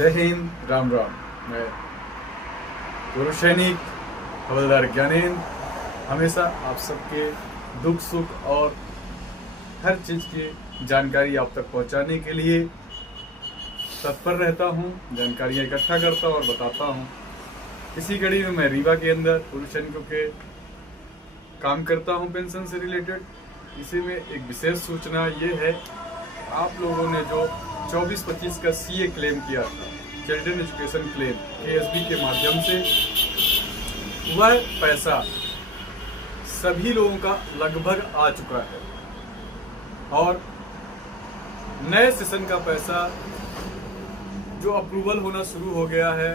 जय हिंद, राम राम। मैं पूर्व सैनिक हवलदार ज्ञानेंद्र हमेशा आप सबके दुख सुख और हर चीज़ की जानकारी आप तक पहुंचाने के लिए तत्पर रहता हूं, जानकारियां इकट्ठा करता हूं और बताता हूं। इसी कड़ी में मैं रीवा के अंदर पूर्व सैनिकों के काम करता हूं पेंशन से रिलेटेड। इसी में एक विशेष सूचना ये है, आप लोगों ने जो 24-25 का सीए क्लेम किया था, चिल्ड्रन एजुकेशन क्लेम केएसबी के माध्यम से, वह पैसा सभी लोगों का लगभग आ चुका है और नए सेशन का पैसा जो अप्रूवल होना शुरू हो गया है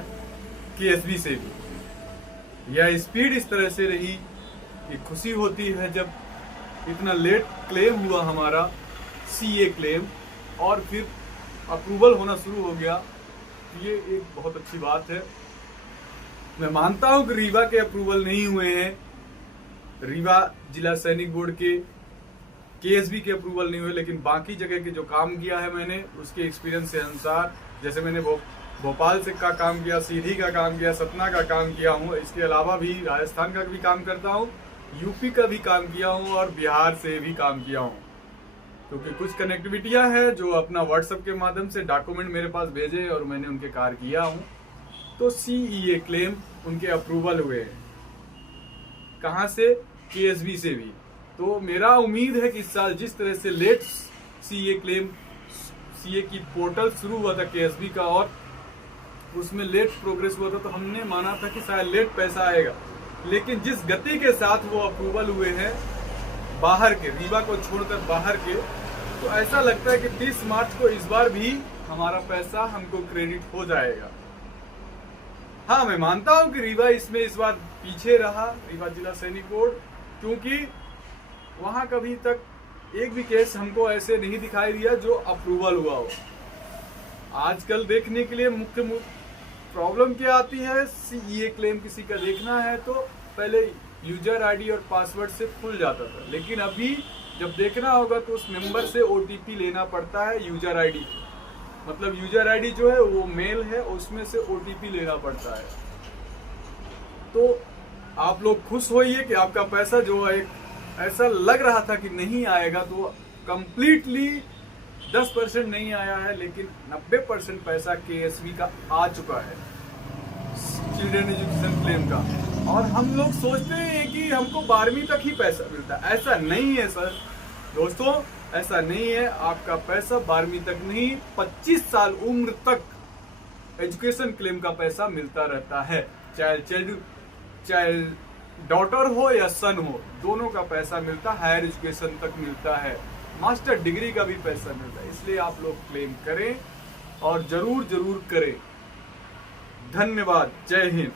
केएसबी से भी। यह स्पीड इस तरह से रही कि खुशी होती है जब इतना लेट क्लेम हुआ हमारा सीए क्लेम और फिर अप्रूवल होना शुरू हो गया। ये एक बहुत अच्छी बात है। मैं मानता हूं कि रीवा के अप्रूवल नहीं हुए हैं, रीवा जिला सैनिक बोर्ड के केएसबी के अप्रूवल नहीं हुए, लेकिन बाकी जगह के जो काम किया है मैंने उसके एक्सपीरियंस के अनुसार, जैसे मैंने भोपाल से का काम किया, सीधी का काम किया, सतना का काम किया हूँ, इसके अलावा भी राजस्थान का भी काम करता हूँ, यूपी का भी काम किया हूँ और बिहार से भी काम किया हूँ। क्योंकि कुछ कनेक्टिविटियां हैं जो अपना व्हाट्सएप के माध्यम से डॉक्यूमेंट मेरे पास भेजे और मैंने उनके कार्य किया हूं, तो सीईए क्लेम उनके अप्रूवल हुए हैं। कहां से? केएसबी से भी। तो मेरा उम्मीद है कि इस साल जिस तरह से लेट सीए क्लेम, सीए की पोर्टल शुरू हुआ था केएसबी का और उसमें लेट प्रोग्रेस हुआ था, तो हमने माना था कि शायद लेट पैसा आएगा, लेकिन जिस गति के साथ वो अप्रूवल हुए हैं बाहर के, रीवा को छोड़कर बाहर के, तो ऐसा लगता है कि 30 मार्च को इस बार भी हमारा पैसा हमको क्रेडिट हो जाएगा। हाँ, मैं मानता हूं कि रीवा इसमें इस बार पीछे रहा, रीवा जिला सैनिक बोर्ड, क्योंकि वहां कभी तक एक भी केस हमको ऐसे नहीं दिखाई दिया जो अप्रूवल हुआ हो। आजकल देखने के लिए मुख्य प्रॉब्लम क्या आती है, सीए क्लेम किसी का देखना है तो पहले यूजर आईडी और पासवर्ड से खुल जाता था, लेकिन अभी जब देखना होगा तो उस मेंबर से ओटीपी लेना पड़ता है। यूजर आईडी मतलब यूजर आईडी जो है वो मेल है, उसमें से ओटीपी लेना पड़ता है। तो आप लोग खुश होइए कि आपका पैसा जो एक ऐसा लग रहा था कि नहीं आएगा, तो कंप्लीटली 10% नहीं आया है, लेकिन 90% पैसा केएसबी का आ चुका है चिल्ड्रन एजुकेशन क्लेम का। और हम लोग सोचते हैं कि हमको 12वीं तक ही पैसा मिलता है। ऐसा नहीं है सर, दोस्तों, ऐसा नहीं है। आपका पैसा 12वीं तक नहीं, 25 साल उम्र तक एजुकेशन क्लेम का पैसा मिलता रहता है। चाहे डॉटर हो या सन हो, दोनों का पैसा मिलता है। हायर एजुकेशन तक मिलता है, मास्टर डिग्री का भी पैसा मिलता है। इसलिए आप लोग क्लेम करें और जरूर करें। धन्यवाद। जय हिंद।